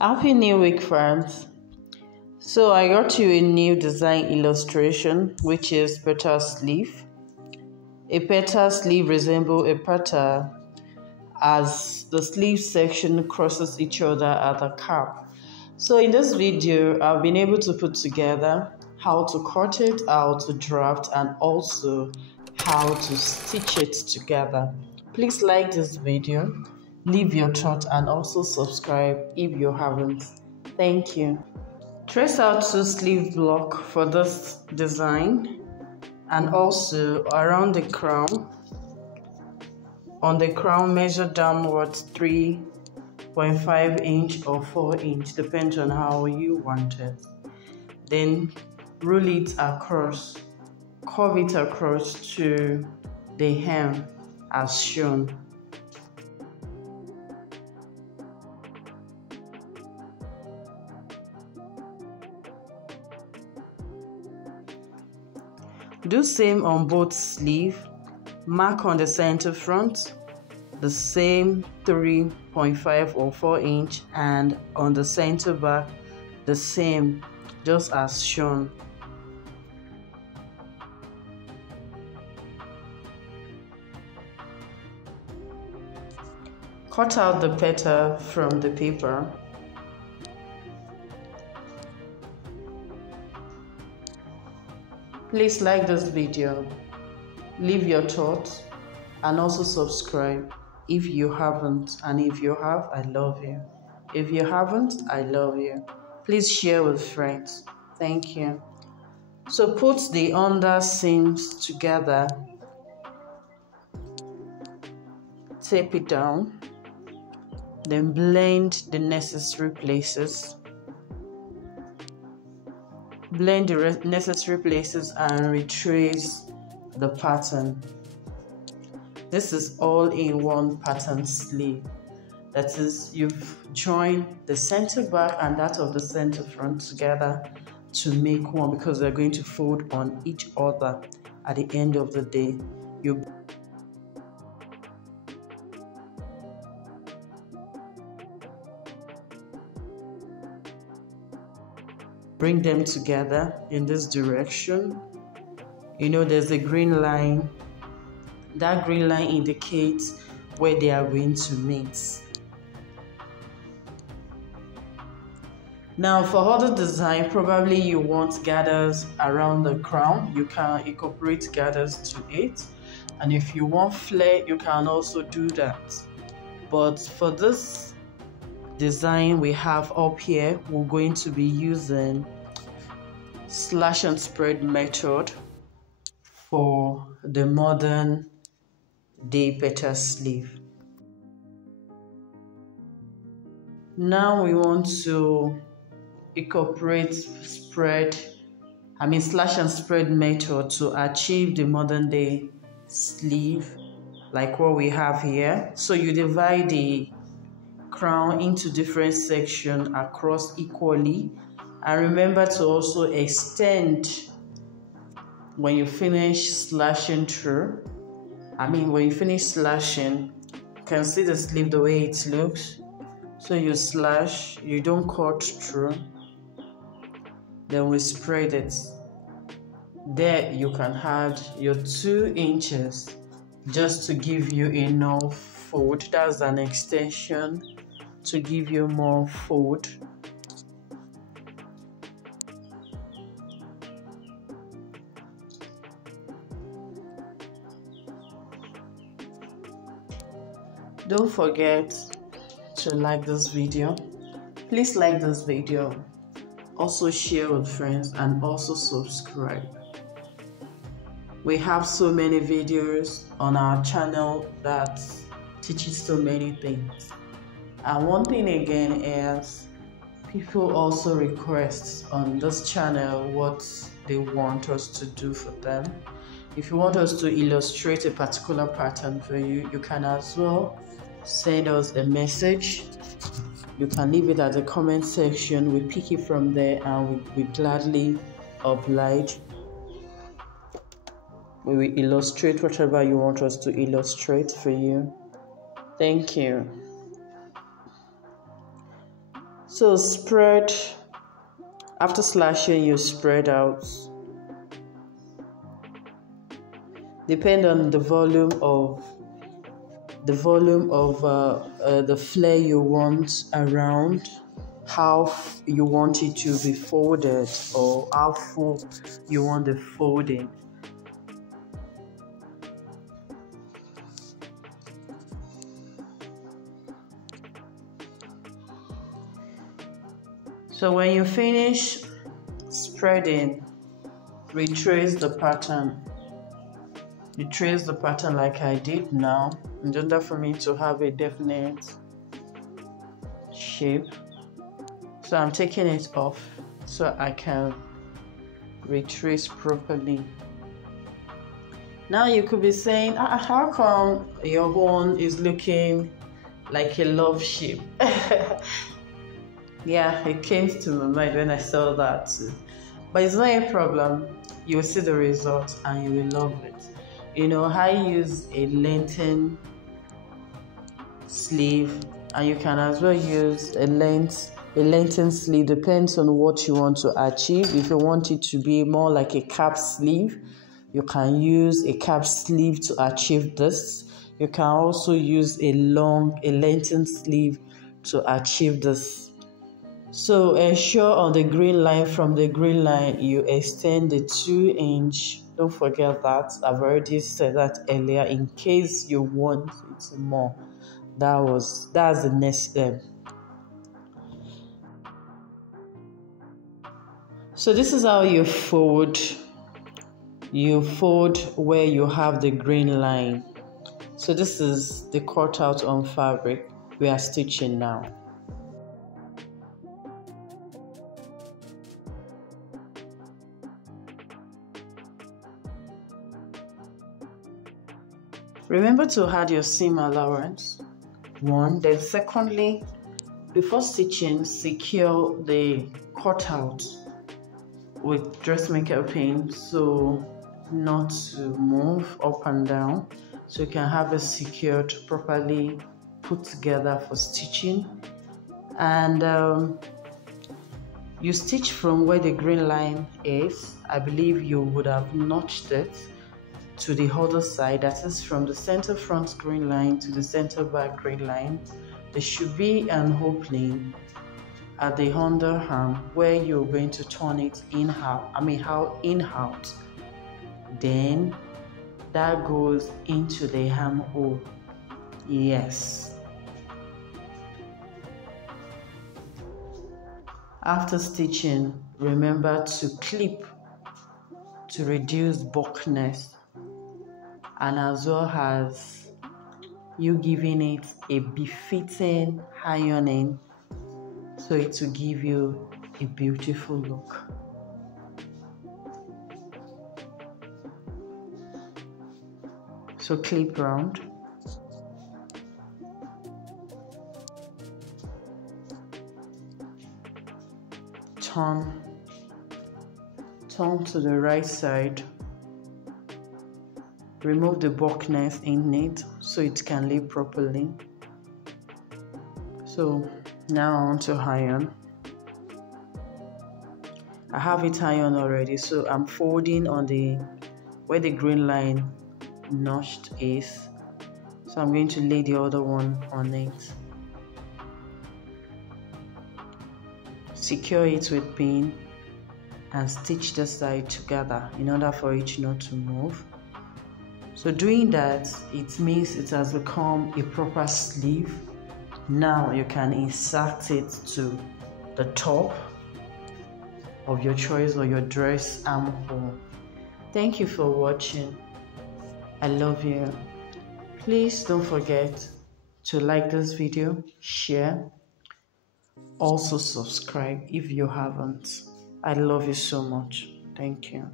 Happy New Week, friends. So I got you a new design illustration, which is petal sleeve. A petal sleeve resembles a petal as the sleeve section crosses each other at the cap. So in this video, I've been able to put together how to cut it, how to draft, and also how to stitch it together. Please like this video, leave your thought, and also subscribe if you haven't. Thank you. Trace out two sleeve block for this design and also around the crown. On the crown, measure downwards 3.5 inch or 4 inch, depends on how you want it. Then roll it across, curve it across to the hem as shown. Do same on both sleeve. Mark on the center front the same 3.5 or 4 inch, and on the center back the same, just as shown. Cut out the petal from the paper. Please like this video, leave your thoughts, and also subscribe if you haven't, and if you have, I love you. If you haven't, I love you. Please share with friends. Thank you. So put the under seams together, tape it down, then blend the necessary places. Blend the necessary places and retrace the pattern. This is all in one pattern sleeve. That is, you've joined the center back and that of the center front together to make one, because they're going to fold on each other at the end of the day. You bring them together in this direction. You know, there's a green line. That green line indicates where they are going to meet. Now for other design, probably you want gathers around the crown. You can incorporate gathers to it. And if you want flare, you can also do that. But for this design we have up here, we're going to be using slash and spread method for the modern day petal sleeve. Now we want to incorporate slash and spread method to achieve the modern day sleeve like what we have here. So you divide the crown into different sections across equally, and remember to also extend when you finish slashing through. When you finish slashing, you can see the sleeve the way it looks. So you slash, you don't cut through, then we spread it. There you can add your 2 inches just to give you enough fold. That's an extension to give you more fold. Don't forget to like this video. Please like this video, also share with friends, and also subscribe. We have so many videos on our channel that teaches so many things. And one thing again is, people also request on this channel what they want us to do for them. If you want us to illustrate a particular pattern for you, you can as well send us a message. You can leave it at the comment section. We pick it from there and we gladly oblige. We will illustrate whatever you want us to illustrate for you. Thank you. So spread, after slashing, you spread out. Depend on the volume of the flare you want around, how you want it to be folded, or how full you want the folding. So when you finish spreading, retrace the pattern. Retrace the pattern like I did now, in order for me to have a definite shape. So I'm taking it off so I can retrace properly. Now you could be saying, how come your horn is looking like a love shape? Yeah, it came to my mind when I saw that too. But it's not a problem. You will see the result and you will love it. You know, I use a lengthened sleeve, and you can as well use a lengthened sleeve. Depends on what you want to achieve. If you want it to be more like a cap sleeve, you can use a cap sleeve to achieve this. You can also use a lengthened sleeve to achieve this. So ensure on the green line, from the green line, you extend the 2-inch. Don't forget that. I've already said that earlier in case you want it more. That's the next step. So this is how you fold. You fold where you have the green line. So this is the cutout on fabric we are stitching now. Remember to add your seam allowance. One, then secondly, before stitching, secure the cutout with dressmaker pin so not to move up and down, so you can have it secured, properly put together for stitching. And you stitch from where the green line is. I believe you would have notched it to the other side, that is from the center front green line to the center back green line. There should be an opening at the underarm where you're going to turn it in-out. Then that goes into the armhole. Yes. After stitching, remember to clip to reduce bulkiness, and as well as you giving it a befitting ironing, so it will give you a beautiful look. So clip round. Turn to the right side. Remove the bulkiness in it so it can lay properly. So now I want to iron. I have it ironed already, so I'm folding on where the green line notched is. So I'm going to lay the other one on it. Secure it with pin and stitch the side together in order for it not to move. So doing that, it means it has become a proper sleeve. Now you can insert it to the top of your choice or your dress armhole. Thank you for watching. I love you. Please don't forget to like this video, share, also subscribe if you haven't. I love you so much. Thank you.